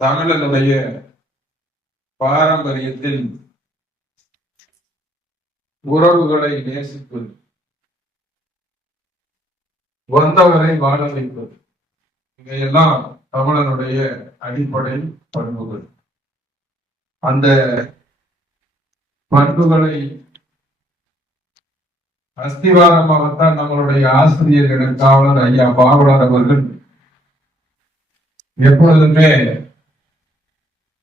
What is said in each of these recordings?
தமிழனுடைய பாரம்பரியத்தில் உறவுகளை நேசிப்பது, வந்தவரை வாழ வைப்பது, இவையெல்லாம் தமிழனுடைய அடிப்படை பண்புகள். அந்த பண்புகளை அஸ்திவாரமாகத்தான் நம்மளுடைய ஆசிரியர் எழுத்தாளர் ஐயா பாவலர் அவர்கள் எப்பொழுதுமே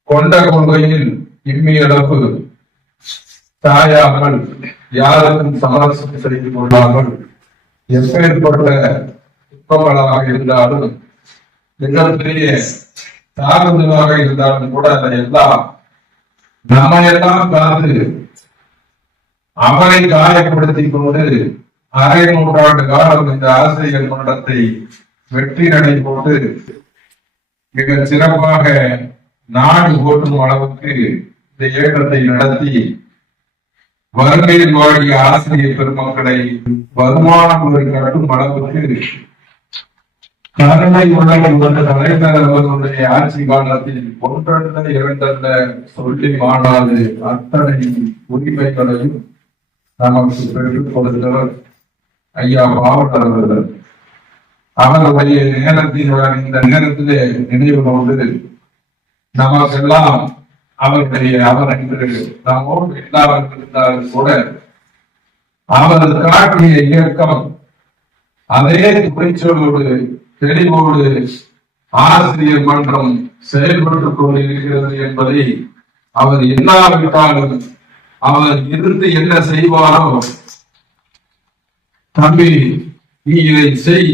கொண்ட கொள்கையில் இம்மியளவு தாயாமல், யாருக்கும் சமரசம் செய்து கொள்ளாமல், எப்பேற்பட்ட துன்பங்களாக இருந்தாலும், மிகப்பெரிய தாக்குதலாக இருந்தாலும் கூட அதையெல்லாம் நம்மையெல்லாம் காத்து அவரை காயப்படுத்திக் கொண்டு அரை நூற்றாண்டு காலம் இந்த ஆசிரியர் மன்றத்தை வெற்றி நடை போட்டு மிக சிறப்பாக நாடு போற்றும் அளவுக்கு இந்த இயக்கத்தை நடத்தி வறுமையில் வாழிய ஆசிரியர் பெருமக்களை வருமானம் கட்டும் அளவுக்கு கருணை உலகம் கொண்ட தலைவர் அவர்களுடைய ஆட்சி காலத்தில் ஒன்றல்ல இரண்டல்ல சொல்லி மாறாது அத்தனை உரிமைகளையும் நமக்கு பெற்றுக் கொடுத்தவர் ஐயா பாவலர் அவர்கள். அவர்களுடைய நேரத்தினுடன் இந்த நேரத்திலே நினைவு கொண்டு நமக்கெல்லாம் அவர் என்று நம்மோடு இல்லாமல் இருந்தாலும் கூட அவர் காட்டிய இயக்கம் அதே துணைச்சலோடு தெளிவோடு ஆசிரியர் மன்றம் செயல்பட்டுக் கொண்டிருக்கிறது என்பதை அவர் எண்ணாவிட்டாலும் அவர் இருந்து என்ன செய்வாரோ, தம்பி நீ இதை செய்,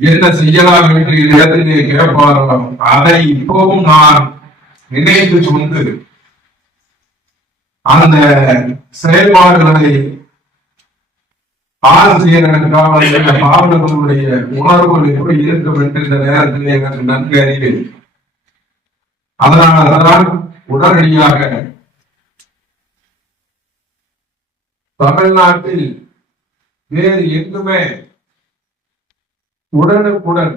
என்ன செய்யலாம் என்று இடத்திலே கேட்பாரோ, அதை இப்பவும் நான் நினைத்து கொண்டு அந்த செயல்பாடுகளை ஆசிரியர்களுக்கான பாவலர்களுடைய உணர்வுகள் எப்படி இருக்கும் என்று இந்த நேரத்தில் எனக்கு நன்கு அறிவேன். அதனால் உடனடியாக தமிழ்நாட்டில் வேறு எங்குமே உடனுக்குடன்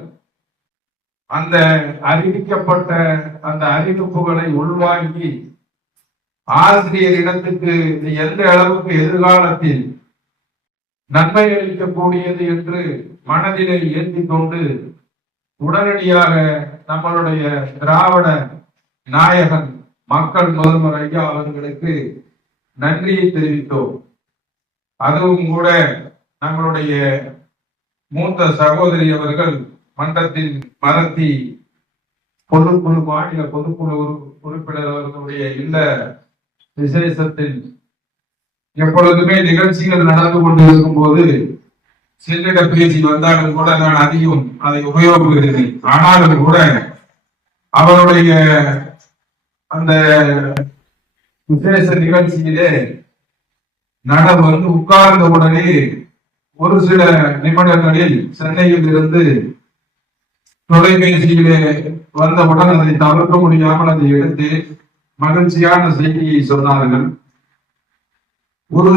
அந்த அறிவிக்கப்பட்ட அந்த அறிவிப்புகளை உள்வாங்கி ஆசிரியர் இடத்துக்கு எந்த அளவுக்கு எதிர்காலத்தில் நன்மை அளிக்கக்கூடியது என்று மனதிலே ஏற்றி கொண்டு உடனடியாக நம்மளுடைய திராவிட நாயகன் மக்கள் முதல்வர் ஐயா அவர்களுக்கு நன்றியை தெரிவித்தோம். அதுவும் கூட நம்மளுடைய மூத்த சகோதரி அவர்கள் மன்றத்தில் மரத்தி பொதுக்குழு மாநில பொதுக்குழு உறுப்பினர் அவர்களுடைய இல்ல விசேஷத்தில் எப்பொழுதுமே நிகழ்ச்சிகள் நடந்து கொண்டிருக்கும் போது செல்லிட பேசி வந்தாலும் கூட நான் அதிகம் அதை உபயோகப்படுகிறேன். ஆனாலும் கூட அவருடைய அந்த விசேஷ நிகழ்ச்சியிலே வந்து உட்கார்ந்த உடனே ஒரு சில நிமிடங்களில் சென்னையில் இருந்து தொலைபேசியிலே வந்தவுடன் அதை தவிர்க்க முடியாமல் அதை எடுத்து மகிழ்ச்சியான செய்தியை சொன்னார்கள். ஒரு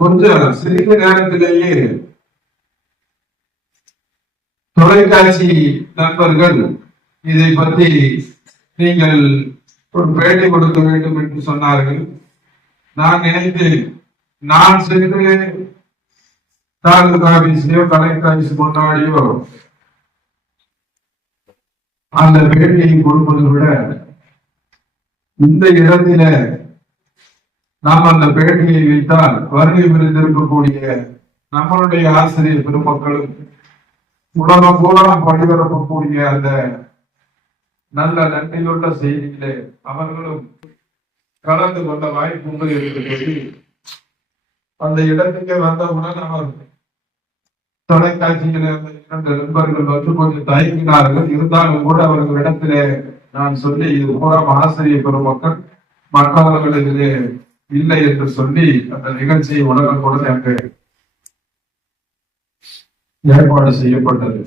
கொஞ்சம் சிறிய நேரத்திலேயே தொலைக்காட்சி நண்பர்கள் இதை பற்றி நீங்கள் ஒரு பேட்டி கொடுக்க வேண்டும் என்று சொன்னார்கள். நான் நினைத்தேன், நான் சென்று தாலுகா ஆபீஸ்லயோ கலெக்டர் ஆபீஸ் முன்னாடியோ அந்த பேட்டியை கொடுப்பதை விட இந்த இடத்தில நாம் அந்த பேட்டியை வைத்தால் வருகை விருந்திருக்கக்கூடிய நம்மளுடைய ஆசிரியர் பெருமக்களும் உலகம் பூரம் பணிபரப்பக்கூடிய அந்த நல்ல நன்றியுள்ள செய்தியிலே அவர்களும் கலந்து கொண்ட வாய்ப்பு உண்டு என்று சொல்லி அந்த இடத்துக்கு வந்தவுடன் அவர் தொலைக்காட்சியில் இருந்த 2 நண்பர்கள் வந்து கொஞ்சம் தயங்கினார்கள். இருந்தாலும் கூட அவர்களிடத்திலே நான் சொல்லி இது பூரம் ஆசிரியர் பெருமக்கள் மற்றவர்கள் இதிலே இல்லை என்று சொல்லி அந்த நிகழ்ச்சியை உலகத்துடன் அங்கு ஏற்பாடு செய்யப்பட்டது.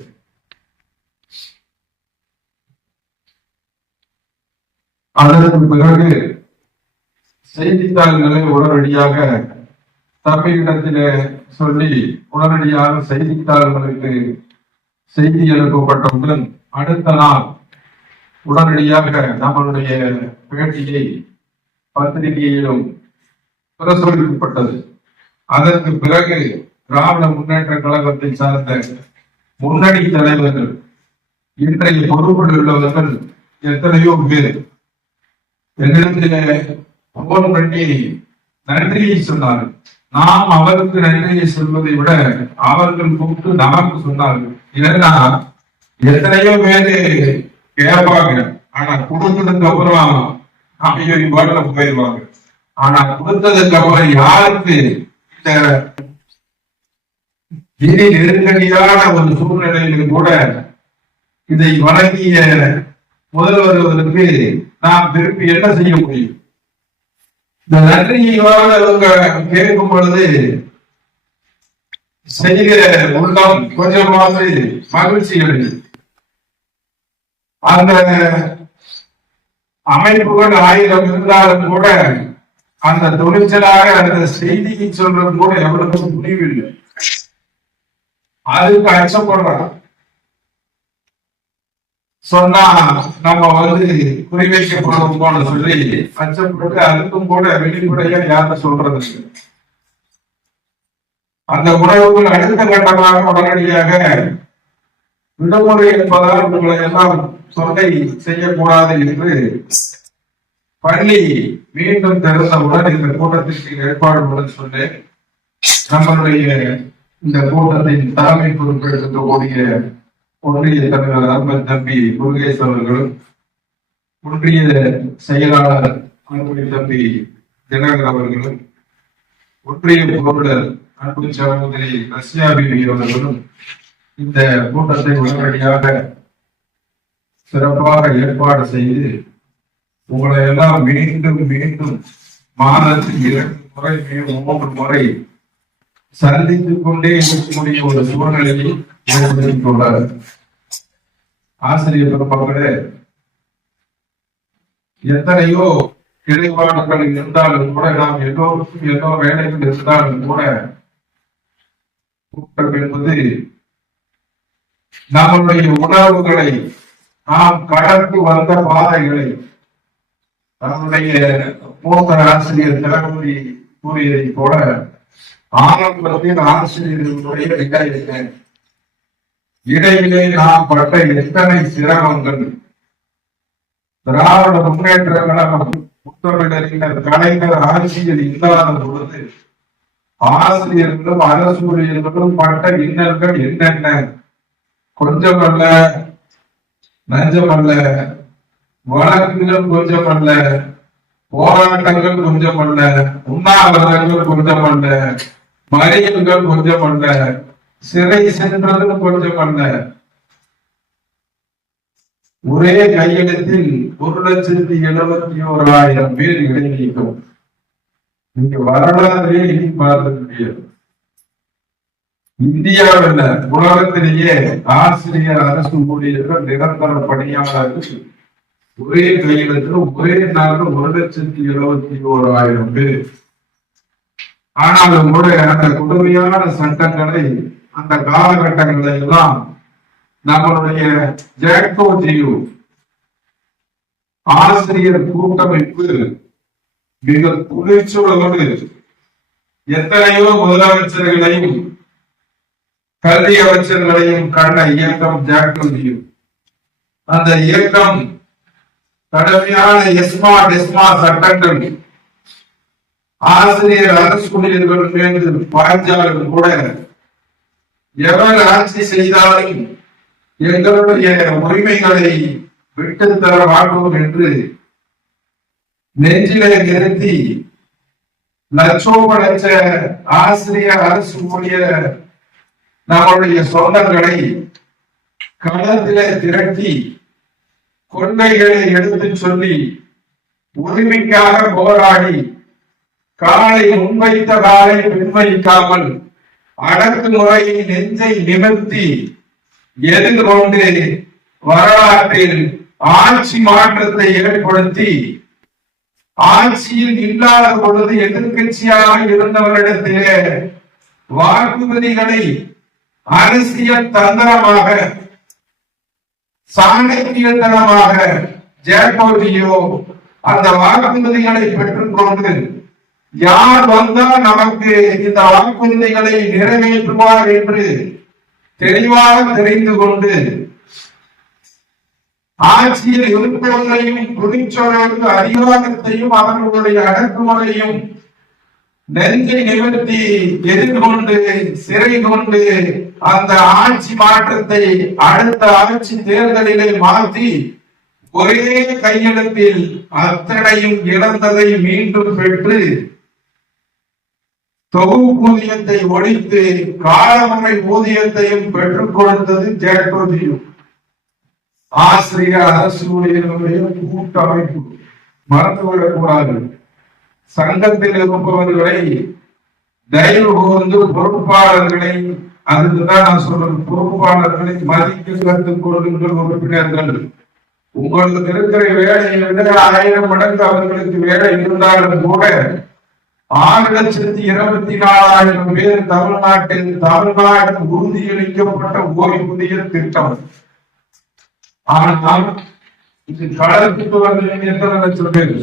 அதற்கு பிறகு செய்தித்தாள்களை உடனடியாக தமிழிடத்திலே சொல்லி உடனடியாக செய்தித்தாள்களுக்கு செய்தி எழுப்பப்பட்டவுடன் அடுத்த நாள் உடனடியாக நம்மளுடைய பேட்டியை பத்திரிகையிலும் பிரசுரிக்கப்பட்டது. அதற்கு பிறகு திராவிட முன்னேற்ற கழகத்தை சார்ந்த முன்னணி தலைவர்கள், இன்றைய பொறுப்பில் உள்ளவர்கள் எத்தனையோ பேர் எங்களிடத்திலே போன் பண்ணி நன்றியை சொன்னார்கள். நாம் அவருக்கு நன்றியை சொல்வதை விட அவர்கள் கூப்பிட்டு நமக்கு சொன்னார்கள். ஏன்னா எத்தனையோ பேரு கேட்பாங்க, ஆனா கொடுத்ததுக்கு அப்புறம் அமைதி பாடல போயிடுவாங்க. ஆனா கொடுத்ததுக்கு அப்புறம் யாருக்கு இனி நெருக்கடியான ஒரு சூழ்நிலையிலும் கூட இதை வழங்கிய முதல்வர்களுக்கு நாம் திருப்பி என்ன செய்ய முடியும்? இந்த நன்றியோட அவங்க கேட்கும் பொழுது செய்கிற உள்ளம் கொஞ்சமாவது மகிழ்ச்சி அடையுது. அந்த அமைப்புகள் 1000 இருந்தாலும் கூட அந்த துணிச்சலாக அந்த செய்தியை சொல்றது கூட எவ்வளவு முடிவில்லை. அதுக்கு அச்சப்படுறாங்க. சொன்னா நம்ம குறிவைக்கப்படுவோம் போல சொல்லி அச்சப்பட்டு அதுக்கும் கூட வெளிப்படையா யாரும் சொல்றது. அந்த உணவுகள் அடுத்த கட்டமாக உடனடியாக விடுமுறை என்பதால் உங்களை எல்லாம் தொல்லை செய்யக்கூடாது என்று பள்ளி மீண்டும் திறந்தவுடன் இந்த கூட்டத்திற்கு ஏற்பாடுடன் சொன்னேன். நம்மளுடைய இந்த கூட்டத்தின் தலைமை பொறுப்பெடுக்கக்கூடிய ஒன்றிய தலைவர் அன்பர் தம்பி முருகேஷ் அவர்களும், ஒன்றிய செயலாளர் அன்புடைய தம்பி தினகர் அவர்களும், ஒன்றிய பொருளர் அன்பு சகோதரி ரஷ்யாபிபி அவர்களும் இந்த கூட்டத்தை உடனடியாக சிறப்பாக ஏற்பாடு செய்து உங்களை எல்லாம் மீண்டும் மீண்டும் மாதத்தில் 2 முறை 3 முறை சந்தித்துக் கொண்டே இருக்கக்கூடிய ஒரு சூழ்நிலையை ஏற்படுத்திக் கொண்டார். ஆசிரியர் பெருமக்களே, எத்தனையோ இடைப்பாடுகள் இருந்தாலும் கூட, நாம் எல்லோருக்கும் எல்லா வேலைகள் இருந்தாலும் கூட கூட்டம் என்பது நம்மளுடைய உணர்வுகளை நாம் கடந்து வந்த பாதைகளை நம்முடைய மூத்த ஆசிரியர் திறமொழி கூறியதை போல ஆரம்பத்தில் ஆசிரியர்களுடைய இடையிலே நாம் பட்ட எத்தனை சிரமங்கள், திராவிட முன்னேற்ற கழகம் முத்தமிழறிஞர் கலைஞர் ஆட்சியில் இல்லாத பொழுது ஆசிரியர்களும் அரசு ஊழியர்களும் பட்ட இன்னல்கள் என்னென்ன கொஞ்சமல்ல, நஞ்சமல்ல, வழக்குகள் கொஞ்சமல்ல, போராட்டங்கள் கொஞ்சமல்ல, உண்ணாவிரதங்கள் கொஞ்சமல்ல, மறியல்கள் கொஞ்சமல்ல, சிறை சென்றதும் கொஞ்சமல்ல. ஒரே கையெழுத்தில் 1,71,000 பேர் இடைநீக்கம். நீங்க வரலாறே இனி பார்க்க முடியாது. இந்தியாவில் உலகத்திலேயே ஆசிரியர் அரசு ஊழியர்கள் நிரந்தர பணியாளர்கள் ஒரே கையெழுத்தில் ஒரே நாள் 1,71,000 பேர். ஆனாலும் கூட அந்த கொடுமையான சட்டங்களை, அந்த காலகட்டங்களை எல்லாம் நம்மளுடைய ஜாக்டோஜியோ ஆசிரியர் கூட்டமைப்பு மிக துணிச்சலோடு எத்தனையோ முதலமைச்சர்களையும் கல்வி அமைச்சர்களையும் கண்ட இயக்கம் ஜாக்டோஜியோ. அந்த இயக்கம் கடுமையான எஸ்மா சட்டங்கள் ஆசிரியர் அரசு ஊழியர்கள் மீது பாய்ந்தாலும் கூட எவர் ஆட்சி செய்தாலும் எங்களுடைய உரிமைகளை விட்டு தர மாட்டோம் என்று நெஞ்சிலே நிறுத்தி லட்சோப லட்ச ஆசிரியர் அரசு ஊழியர் நம்முடைய சொந்தங்களை களத்திலே திரட்டி கொள்கைகளை எடுத்து சொல்லி உரிமைக்காக போராடி காலை முன்வைத்த காலை பின்வைக்காமல் அடக்குமுறையை நெஞ்சை நிமிர்த்தி எதிர்கொண்டு வரலாற்றில் ஆட்சி மாற்றத்தை ஏற்படுத்தி ஆட்சியில் இல்லாத பொழுது எதிர்கட்சியாக இருந்தவரிடத்திலே வாக்குறுதிகளை அரசியல் தந்திரமாக சாணக்கியத்தனமாக ஜெயகோஜியோ அந்த வாக்குறுதிகளை பெற்றுக்கொண்டு யார் வந்தால் நமக்கு இந்த வாக்குறுதிகளை நிறைவேற்றுவார் என்று தெளிவாக தெரிந்து கொண்டு ஆட்சியில் இருப்பவர்களையும் குறிச்சொல்லோடு அதிகாரத்தையும் அவர்களுடைய அடக்குமுறையும் நெஞ்சை நிமிர்த்தி எதிர்கொண்டு சிறை கொண்டு அந்த ஆட்சி மாற்றத்தை அடுத்த ஆட்சி தேர்தலிலே மாற்றி ஒரே கையெழுத்தில் அத்தனையும் இழந்ததை மீண்டும் பெற்று தொகுப்பூதியத்தை ஒழித்து காலமுறை ஊதியத்தையும் பெற்றுக் கொடுத்தது ஜெயகோஜியும். ஆசிரியர் அரசு ஊழியர்களுடைய கூட்டமைப்பு மறந்துவிடக் கூடாது. சங்கத்தில் இருப்பவர்களை தயவு கூர்ந்து பொறுப்பாளர்களை, அதுக்குதான் நான் சொல்றது, பொறுப்பாளர்களை மதிக்க கற்றுக் கொள்ளுங்கள் உறுப்பினர்கள். உங்களுக்கு இருக்கிற வேலையை விட 1000 மடங்கு அவர்களுக்கு வேலை இருந்தாலும் கூட 6,24,000 பேர் தமிழ்நாடு உறுதியளிக்கப்பட்ட ஓய்வூதிய திட்டம். ஆனால் இது கடலுக்கு வந்து எத்தனை லட்சம் பேர்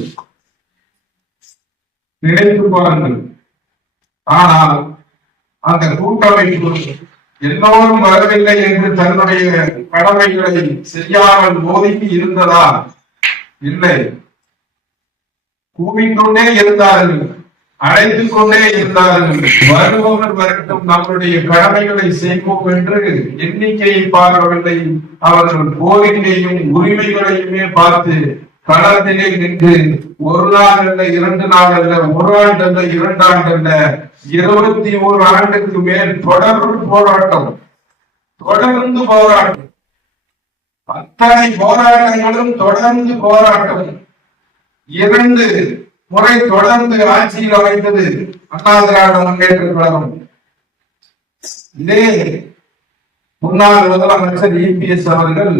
நினைத்து பாருங்கள். ஆனால் அந்த கூட்டமைப்பு எல்லோரும் வரவில்லை என்று தன்னுடைய கடமைகளை செய்யாமல் ஒதுக்கி இருந்ததா? இல்லை, கூவிக்கொண்டே இருந்தார்கள், அழைத்துக் கொண்டே இருந்தார்கள். வருபவர் வரட்டும், நம்முடைய கடமைகளை செய்வோம் என்று எண்ணிக்கையை பார்க்கவில்லை. அவர்கள் கோரிக்கையும் உரிமைகளையுமே பார்த்து களத்திலே நின்று 1 நாள் அல்ல, 2 நாள் அல்ல, 1 ஆண்டு அல்ல, 2 ஆண்டு அல்ல, 21 ஆண்டுக்கு மேல் தொடர்ந்து போராட்டம். அத்தனை போராட்டங்களும் தொடர்ந்து போராட்டம். 2 முறை தொடர்ந்து ஆட்சியில் அமைத்தது அண்ணா திராவிட முன்னேற்ற கழகம். இதே முன்னாள் முதலமைச்சர் EPS அவர்கள்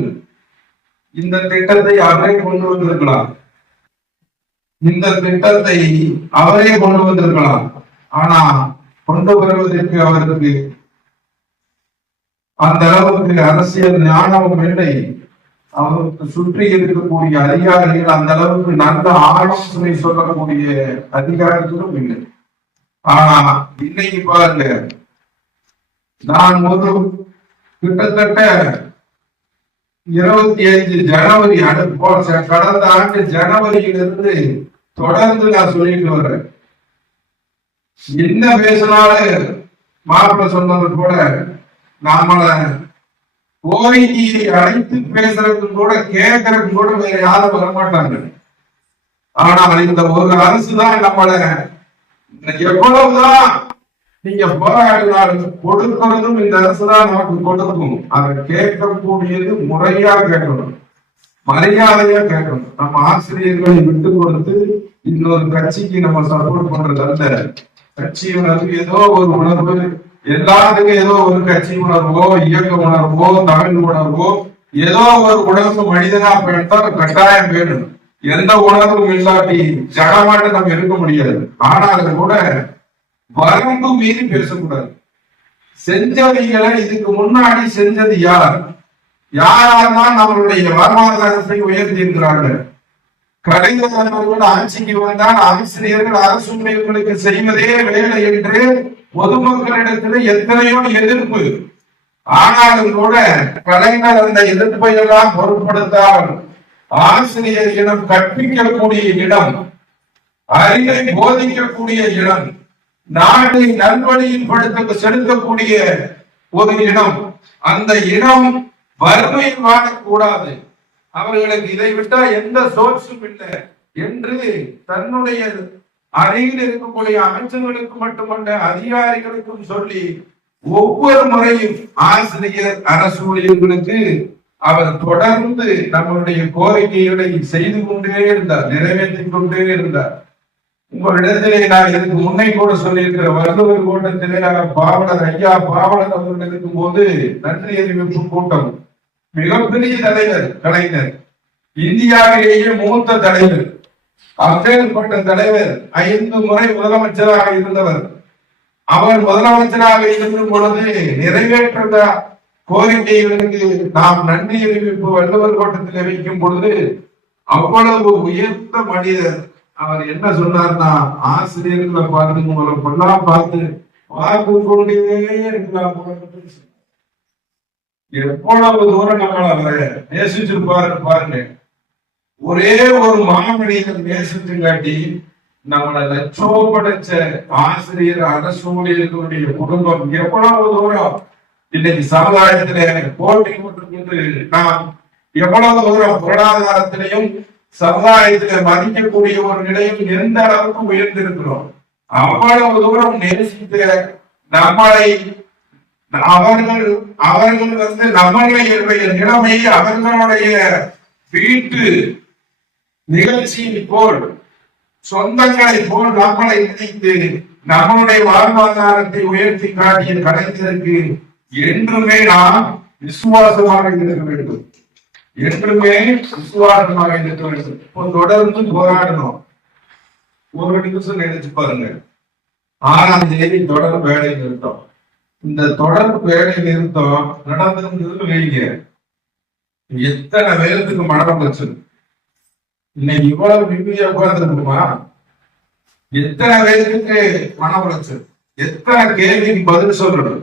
இந்த திட்டத்தை அவரே கொண்டு வந்திருக்கலாம். ஆனா கொண்டு வருவதற்கு அவருக்கு அந்த அளவுக்கு அரசியல் ஞானமும் இல்லை. அவருக்கு சுற்றி இருக்கக்கூடிய அதிகாரிகள் அந்த அளவுக்கு நல்ல ஆலோசனை சொல்லக்கூடிய அதிகாரிகளும் இல்லை. ஆனா இன்னைக்கு பாருங்க, நான் கிட்டத்தட்ட 25 ஜனவரி கடந்த ஆண்டு ஜனவரியிலிருந்து தொடர்ந்து நான் சொல்லிட்டு வர்றேன். என்ன பேசினாலும் மாப்பிள்ள சொன்னது கூட நம்மள கோரிக்கையை அழைத்து பேசுறதுக்கு கூட கேட்கறதுக்கு கூட வேற யாரும் வரமாட்டாங்க. ஆனால் இந்த ஒரு அரசு தான் நம்மள எவ்வளவுதான் நீங்க போராடினாலும் கொடுக்கிறதும் இந்த அரசு தான் நமக்கு கொடுக்கும். அதை கேட்கக்கூடியது முறையா கேட்கணும், மரியாதையா கேட்கணும். நம்ம ஆசிரியர்களை விட்டு கொடுத்து இன்னொரு கட்சிக்கு நம்ம சப்போர்ட் பண்றது அல்ல. கட்சி உணர்வு ஏதோ ஒரு உணர்வு, எல்லாத்துக்கும் ஏதோ ஒரு கட்சி உணர்வோ, இயக்க உணர்வோ, தமிழ் உணர்வோ, ஏதோ ஒரு உணர்வு மனிதனா பெற்றால் கட்டாயம் வேணும். எந்த உணர்வும் இல்லாட்டி ஜனமாட்டு நம்ம இருக்க முடியாது. ஆனாலும் கூட வரம்பு மீறி பேசக்கூடாது. செஞ்சவைகளை இதுக்கு முன்னாடி செஞ்சது யார்? யாரெல்லாம் நம்மளுடைய வாழ்வாதாரத்தை உயர்த்தி இருக்கிறார்கள்? கலைஞர்கள் ஆட்சிக்கு வந்தால் ஆசிரியர்கள் அரசுகளுக்கு செய்வதே வேலை என்று பொதுமக்களிடத்தில் எத்தனையோ எதிர்ப்பு. ஆனாலும் கூட கலைஞர் அந்த எதிர்ப்பை எல்லாம் பொருட்படுத்தாமல் ஆசிரியர் இடம் கற்பிக்கக்கூடிய இடம், அறிவை போதிக்கக்கூடிய இடம், நாட்டை நல்வழியில் செலுத்தக்கூடிய ஒரு இடம், அந்த இடம் வறுமையில் வாழக்கூடாது, அவர்களுக்கு இதை விட்டா எந்த சோர்ஸும் இல்லை என்று தன்னுடைய அருகில் இருக்கக்கூடிய அமைச்சர்களுக்கு மட்டுமல்ல அதிகாரிகளுக்கும் சொல்லி ஒவ்வொரு முறையும் ஆசிரியர் அரசு ஊழியர்களுக்கு அவர் தொடர்ந்து நம்மளுடைய கோரிக்கைகளை செய்து கொண்டே இருந்தார், நிறைவேற்றிக் கொண்டே இருந்தார். உங்களிடத்திலே நான் இதுக்கு முன்னை கூட சொல்லியிருக்கிற வள்ளுவர் கூட்டத்திலே பாவலர் ஐயா பாவலர் அவர்கள் இருக்கும் போது நன்றி அறிவிப்பு கூட்டம், மிகப்பெரிய தலைவர் கலைஞர், இந்தியாவிலேயே மூத்த தலைவர், அப்பேற்பட்ட தலைவர், 5 முறை முதலமைச்சராக இருந்தவர். அவர் முதலமைச்சராக இருக்கும் பொழுது நிறைவேற்ற கோரிக்கைகளுக்கு நாம் நன்றி அறிவிப்பு வள்ளுவர் கோட்டத்தில் வைக்கும் பொழுது அவ்வளவு உயர்ந்த மனிதர். அவர் என்ன சொன்னார்னா, ஆசிரியர்களை பார்த்து உங்களை பொல்லாம் பார்த்து பார்த்து கொண்டே இருக்கலாம். எவ்வளவு தூரம் நம்மள அவரை நேசிச்சிருப்பாரு பாருங்க. ஒரே ஒரு மாமனிதர் நேசித்து காட்டி நம்மளை லட்சம் படைச்ச ஆசிரியர் அரசு ஊழியர்களுடைய குடும்பம் எவ்வளவு தூரம் இன்னைக்கு சமுதாயத்திலே போட்டி கொண்டிருக்கிறது. நாம் எவ்வளவு தூரம் பொருளாதாரத்திலையும் சமுதாயத்திலே மதிக்கக்கூடிய ஒரு நிலையில் எந்த அளவுக்கு உயர்ந்திருக்கிறோம். அவ்வளவு தூரம் நேசித்த நம்மளை அவர்கள் நம்மளுடைய நிலைமை அவர்களுடைய வீட்டு நிகழ்ச்சியை போல் சொந்தங்களை போல் நம்மளை நினைத்து நம்மளுடைய வாழ்வாதாரத்தை உயர்த்தி காட்டிய கலைஞருக்கு என்றுமே நாம் விசுவாசமாக இருக்க வேண்டும். என்றுமே விசுவாசமாக இருக்க வேண்டும். தொடர்ந்து போராடணும். ஒரு நிமிஷம் நினைச்சு பாருங்க. 6ஆம் தேதி தொடர் வேலை நிறுத்தம். இந்த தொடர் வேலை நிறுத்தம் நடந்திருந்தது வைங்க, எத்தனை பேருக்கு மனம் வச்சது. இன்னைக்கு இவ்வளவு நிம்மதியா உட்கார்ந்துருக்குமா? எத்தனை பேருக்கு மன உளைச்சல், எத்தனை கேள்விக்கு பதில் சொல்றது.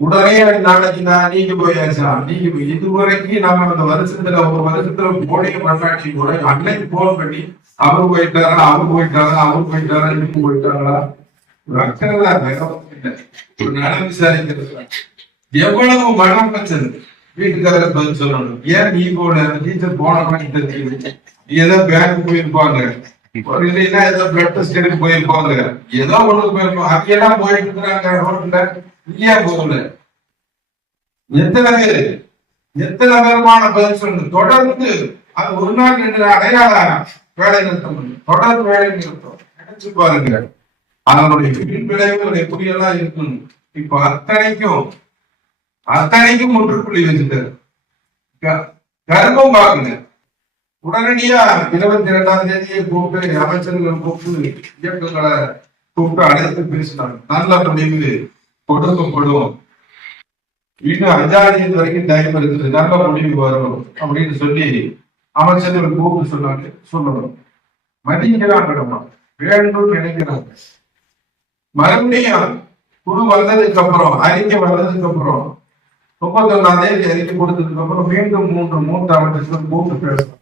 உடனே நாளைக்கு நீங்க போயாச்சா, நீங்க இதுவரைக்கும் நம்ம அந்த வருஷத்துல ஒரு வருஷத்துல போடிய பண்ணாட்சி கூட அன்னைக்கு போன் பண்ணி அவரு போயிட்டாரா, இவங்க போயிட்டாங்களா, ஒரு நலம் விசாரிக்கிறது. எவ்வளவு மனம் வச்சது. வீட்டுக்காரர் பதில் சொல்லணும். ஏன் நீ போன டீச்சர் போன தெரிஞ்சு ஏதோ பேங்க் போயிருப்பாங்க, இல்லைன்னா ஏதோ பிளட் டெஸ்ட் எடுக்க போயிருப்பாங்க, ஏதோ ஒண்ணுக்கு போயிருப்பாங்க. அங்கெல்லாம் போயிட்டு இருக்கிறாங்க ரோட்ல, இல்லையா போகல. எத்தனை பேருமான பதில் சொல்லு. தொடர்ந்து அது ஒரு நாள் 2 அடையாள வேலை நிறுத்தம், தொடர்ந்து வேலை நிறுத்தம். நினைச்சு பாருங்க அதனுடைய பின்விளைவுகள் எப்படியெல்லாம் இருக்கணும். இப்ப அத்தனைக்கும் முற்றுப்புள்ளி வச்சுட்டாரு. கர்ப்பம் பாருங்க. உடனடியா 22ஆம் தேதியை கூப்பிட்டு அமைச்சர்கள் கூப்பிட்டு இயக்கங்களை கூப்பிட்டு அழைத்து பேசினாங்க. நல்ல முடிவு கொடுக்கப்படும், இன்னும் 5ஆம் தேதி வரைக்கும் டைம் இருக்குது, நல்ல முடிவு வரும் அப்படின்னு சொல்லி அமைச்சர்கள் கூப்பிட்டு சொன்னாங்க. சொல்லணும் மதிக்கிறாங்க, வேண்டும் நினைக்கிறாங்க. மறுபடியும் குழு வந்ததுக்கு அப்புறம், அறிக்கை வந்ததுக்கு அப்புறம் 31ஆம் தேதி அறிக்கை கொடுத்ததுக்கு அப்புறம் மீண்டும் மூன்று அமைச்சர்கள் கூப்பிட்டு பேசுறாங்க.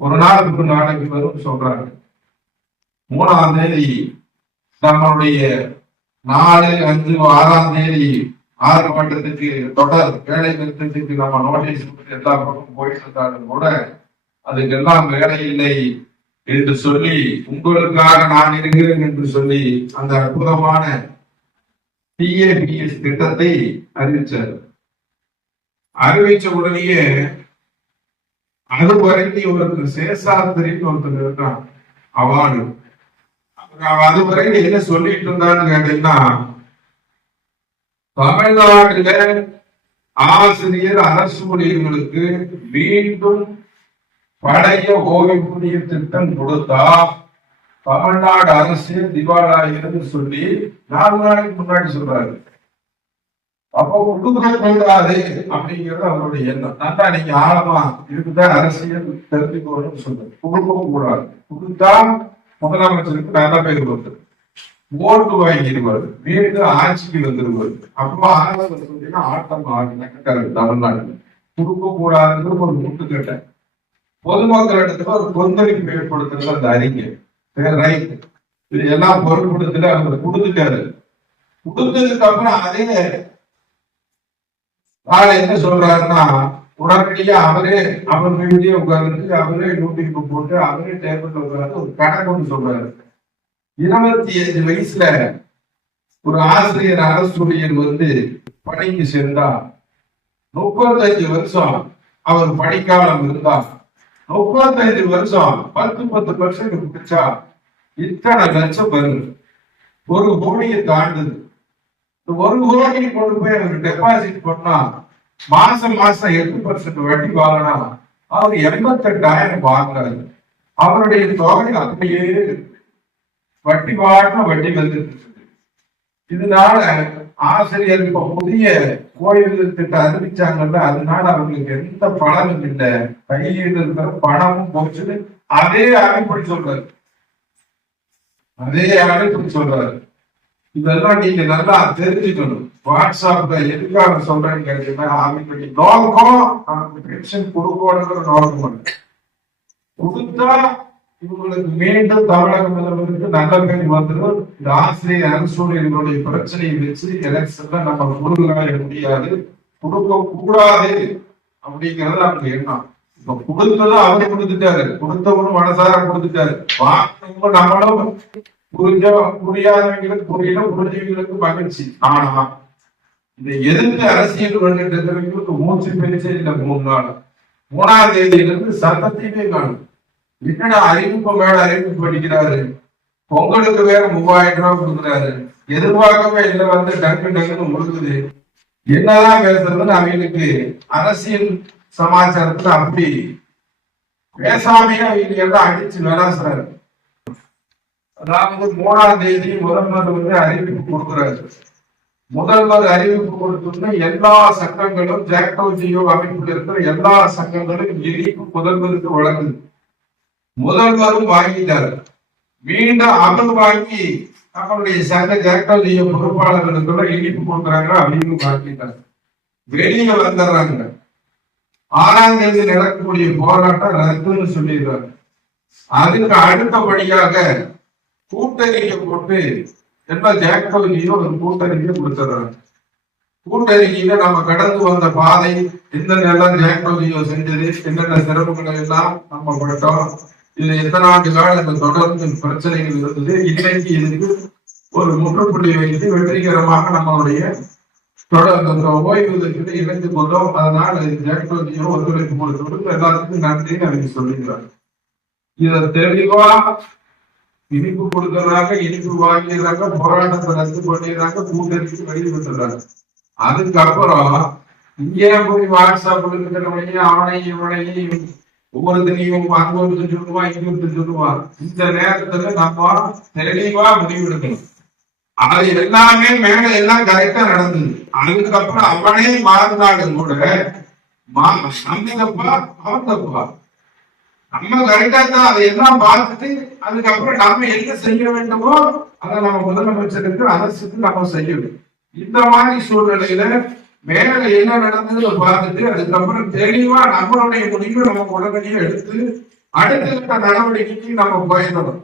ஒரு நாளைக்கு வரும் சொல்றாங்க. 3ஆம் தேதி நம்மளுடைய 4, 5, 6ஆம் தேதி 6 மட்டத்துக்கு தொடர் வேலை நிறுத்தத்துக்கு நம்ம நோட்டீஸ் எல்லா பக்கம் போயிட்டு இருந்தாலும் கூட அதுக்கெல்லாம் வேலை இல்லை என்று சொல்லி, உங்களுக்காக நான் இருக்கிறேன் என்று சொல்லி அந்த அற்புதமான TAPS திட்டத்தை அறிவிச்சார். அறிவிச்ச உடனேயே அது வரைக்கும் ஒருத்தர் சேஷாத்திரின்னு ஒருத்தர் இருக்கான், அவார்டு. அது வரைக்கும் என்ன சொல்லிட்டு இருந்தான்னு கேட்டீங்கன்னா, தமிழ்நாட்டில ஆசிரியர் அரசு ஊழியர்களுக்கு மீண்டும் பழைய ஓய்வூதிய திட்டம் கொடுத்தா தமிழ்நாடு அரசு திவாலாயிருந்து சொல்லி 4 நாளைக்கு முன்னாடி சொல்றாரு. அப்போ கொடுக்க கூடாது அப்படிங்கிறது அவருடைய எண்ணம். நல்லா நீங்க ஆழமா இருக்குதான் அரசியல் தெரிஞ்சுக்கணும்னு சொல்றது. கொடுக்கவும் கூடாது. கொடுத்தா முதலமைச்சருக்கு நல்ல பேர் வருது, ஓட்டு வாங்கிடுவாரு, வீடு ஆட்சிக்கு வந்துருவாரு. அப்போ ஆட்டம் ஆடுனாங்க தமிழ்நாடு. கொடுக்க கூடாதுன்னு ஒரு முட்டுக்கட்டை பொதுமக்களிடத்துல ஒரு கொந்தளிப்பு ஏற்படுத்துறது அந்த அறிக்கை. இது எல்லாம் பொருட்படுத்தல அவர் கொடுத்துட்டாரு. கொடுத்ததுக்கு அப்புறம் அதே ஆளை என்ன சொல்றாருன்னா, உடனடியா அவர் வீட்லயே உட்கார்ந்து அவரே நோட்டிஃபை போட்டு அவரே டேபிள்ல உட்கார்ந்து ஒரு கணக்கு ஒன்று சொல்றாரு. 25 வயசுல ஒரு ஆசிரியர் அரசு ஊழியர் பணிக்கு சேர்ந்தா 35 வருஷம் அவர் படிக்காமல் இருந்தா 35 வருஷம் 10% பிடிச்சா இத்தனை லட்சம் வருது. 1 கோடியை தாண்டுது. 1 கோடி கொண்டு போய் அவருக்கு டெபாசிட் பண்ணா மாசம் 8% வட்டி வாங்கினா அவர் 88,000 வாங்குறாரு. அவருடைய தொகை அப்படியே வட்டி வாங்க வட்டி வந்துட்டு. இதனால ஆசிரியர் இப்ப புதிய ஓய்வு திட்டம் அறிவிச்சாங்கல்ல, அதனால அவங்களுக்கு எந்த பலனும் இல்லை, கையில் இருக்கிற பணமும் போச்சு. அதே அழைப்படி சொல்றாரு, அதே அழைப்படி சொல்றாரு. இதெல்லாம் நீங்க நல்லா தெரிஞ்சுக்கணும். வாட்ஸ்அப்ல எதுக்காக சொல்றேன்னு கேட்டீங்கன்னா, அவங்களுடைய நோக்கம் நமக்கு பென்ஷன் கொடுக்கணுங்கிற நோக்கம் கொடுத்தா இவங்களுக்கு மீண்டும் தமிழக முதல்வருக்கு நல்ல பேர் வந்துடும். இந்த ஆசிரியர் அரசூழியர்களுடைய பிரச்சனையை வச்சு எலெக்ஷன்ல நம்ம முருகலாக முடியாது, கொடுக்க கூடாது அப்படிங்கறது அவங்க எண்ணம். இப்ப கொடுத்ததும் அவரு கொடுத்துட்டாரு, கொடுத்தவனும் மனசார கொடுத்துட்டாரு. வாங்கினவங்க நம்மளும் புரியாதவங்களுக்கு புரியல, புரிஞ்சவங்களுக்கு மகிழ்ச்சி. ஆனா இதை எதிர்த்து அரசியல் பண்ணிட்டு மூச்சு பேச்சே இல்லை. 3 நாள் 3ஆம் தேதியிலிருந்து சட்டத்தையுமே காணும். என்னடா அறிவிப்பு மேல அறிவிப்பு படிக்கிறாரு, பொங்கலுக்கு வேற 3000 ரூபாய் கொடுக்குறாரு, எதிர்பார்க்கவே இல்லை, வந்து டங்கு டங்குன்னு முழுகுது. என்னதான் பேசுறதுன்னு அவங்களுக்கு அரசியல் சமாச்சாரத்துல அப்படி பேசாமையே அவங்க எல்லாம் அடிச்சு விளாசுறாரு. அதாவது 3ஆம் தேதி முதல்வர் வந்து அறிவிப்பு கொடுக்குறாரு. முதல்வர் அறிவிப்பு கொடுத்தோம்னா எல்லா சங்கங்களும் ஜாக்டோஜியோ அமைப்பில் இருக்கிற எல்லா சங்கங்களும் இனிப்பு முதல்வருக்கு வழங்குது. முதல்வரும் வாங்கிட்டார். மீண்டும் அவர் வாங்கி அவருடைய சங்க ஜாக்டோஜியோ பொறுப்பாளர்களுக்குள்ள இனிப்பு கொடுக்குறாங்க, அப்படின்னு வாங்கிட்டார். வெளியே வந்துடுறாங்க. 6ஆம் தேதி நடக்கக்கூடிய போராட்டம் ரத்துன்னு சொல்லிடுறாங்க. அதுக்கு அடுத்தபடியாக கூட்டறிக்கை போட்டு என்ன ஜாக்டோஜியோ ஒரு கூட்டறிக்கை கொடுத்துறாங்க. கூட்டறிக்கையில நம்ம கடந்து வந்த பாதை என்னென்ன ஜாக்டோஜியோ செஞ்சது, என்னென்ன சிறப்புகளை எல்லாம் நம்ம பட்டோம், இது எத்தனை ஆண்டு காலம் தொடர்ந்து பிரச்சனைகள் இருந்தது, இன்னைக்கு இதுக்கு ஒரு முற்றுப்புள்ளி வைத்து வெற்றிகரமாக நம்மளுடைய தொடர்ந்து ஓய்வூதியத்தை இணைந்து கொண்டோம். அதனால ஜாக்டோஜியோ ஒத்துழைப்பு கொடுத்து எல்லாத்துக்கும் நன்றின்னு அவங்க சொல்லிக்கிறாங்க. இதை தெளிவா இனிப்பு கொடுக்கறாங்க, இனிப்பு வாங்கிடுறாங்க, போராட்டத்தை ரத்து பண்ணிடுறாங்க, கூட்டறிக்கை வெளியிட்டுறாங்க. அதுக்கப்புறம் இங்கே போய் வாட்ஸ்அப்ல இருக்கிறவனையும் அவனையும் இவனையும் ஒவ்வொருத்தனையும் அங்க ஒருத்தர் சொல்லுவான், இங்க ஒருத்தர் சொல்லுவான். இந்த நேரத்துல நம்ம தெளிவா முடிவெடுக்கணும். அது எல்லாமே மேல எல்லாம் கரெக்டா நடந்தது. அதுக்கப்புறம் அவனே மாறினாலும் கூட நம்ம தப்பா அவன் தப்பா, நம்ம கரெக்டா தான் அதையெல்லாம் பார்த்துட்டு அதுக்கப்புறம் நம்ம என்ன செய்ய வேண்டுமோ அதை நம்ம முதலமைச்சருக்கு அரசுக்கு நம்ம செய்யணும். இந்த மாதிரி சூழ்நிலையில மேல என்ன நடந்தது பார்த்துட்டு அதுக்கப்புறம் தெளிவா நம்மளுடைய முடிவு நம்ம உடனடியே எடுத்து அடுத்த நடவடிக்கைக்கு நம்ம போயிடணும்.